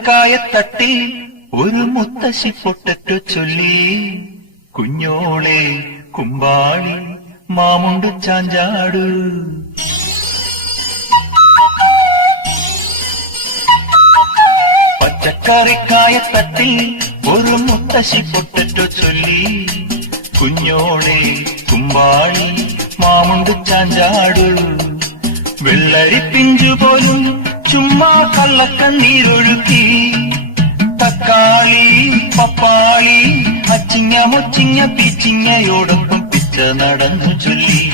പച്ചക്കറിക്കായത്തട്ടിൽ ഒരു മുത്തശ്ശി പൊട്ടറ്റു ചൊല്ലി. കുഞ്ഞോളെ കുമ്പാളി മാമുണ്ട് ചാഞ്ചാടു. പച്ചക്കറിക്കായത്തട്ടിൽ ഒരു മുത്തശ്ശി പൊട്ടറ്റു ചൊല്ലി. കുഞ്ഞോളെ കുമ്പാളി മാമുണ്ട് ചാഞ്ചാടു. വെള്ളരിപ്പിഞ്ചു പോലും ചുമ്മാ കള്ളക്കണ്ണീരൊഴുക്കി. തക്കാളി പപ്പാളി അച്ചിങ്ങ മുച്ചിങ്ങ പീച്ചിങ്ങയോടൊപ്പം പിച്ച നടന്നു ചൊല്ലി.